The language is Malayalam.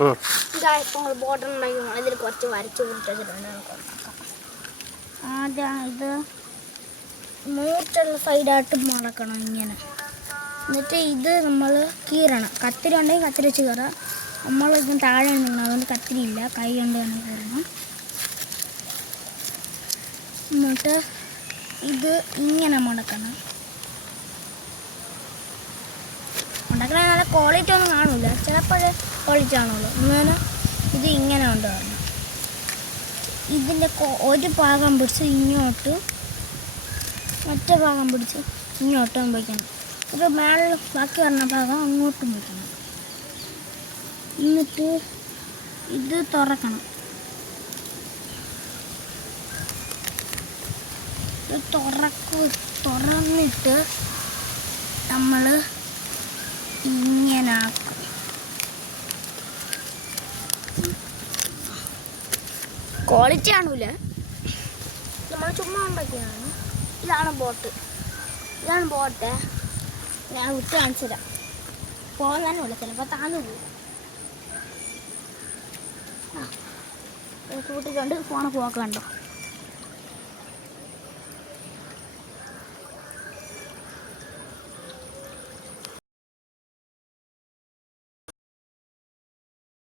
ബോർഡർ ഉണ്ടെങ്കിൽ ഇതിൽ കുറച്ച് വരച്ച് പിടിച്ചിട്ടുണ്ട്. ആദ്യം ഇത് മൂർച്ചുള്ള സൈഡായിട്ട് മടക്കണം ഇങ്ങനെ. എന്നിട്ട് ഇത് നമ്മൾ കീറണം. കത്തിരി ഉണ്ടെങ്കിൽ കത്തിരി വെച്ച് കീറാം. നമ്മളിത് താഴെ നിൽക്കണം, അതുകൊണ്ട് കത്തിരി ഇല്ല, കൈ കൊണ്ട് തന്നെ കീറണം. എന്നിട്ട് ഇത് ഇങ്ങനെ മടക്കണം. മടക്കണ നല്ല ക്വാളിറ്റി ഒന്നും കാണില്ല, ചിലപ്പോഴേ ക്വാളിറ്റി കാണുള്ളൂ. എന്നാലും ഇത് ഇങ്ങനെ കൊണ്ടുവരണം. ഇതിൻ്റെ ഒരു ഭാഗം പിടിച്ച് ഇങ്ങോട്ട്, മറ്റേ ഭാഗം പിടിച്ച് ഇങ്ങോട്ടും വയ്ക്കണം. ഇത് മേളിൽ ബാക്കി വരുന്ന ഭാഗം അങ്ങോട്ടും വയ്ക്കണം. എന്നിട്ട് ഇത് തുറക്കണം. ഇത് തുറന്നിട്ട് നമ്മൾ ഇങ്ങനെ ആക്കും. ക്വാളിറ്റി കാണൂല, നമ്മൾ ചുമ്മാ ഉണ്ടാക്കിയതാണ്. ഇതാണ് ബോട്ട്. ഞാൻ വിട്ട് കാണിച്ചു തരാം. പോകാൻ തന്നെ ഉള്ളു, ചിലപ്പോൾ താന്നു പോകും. കൂട്ടിക്കൊണ്ട് ഫോണൊക്കെ കണ്ടോ.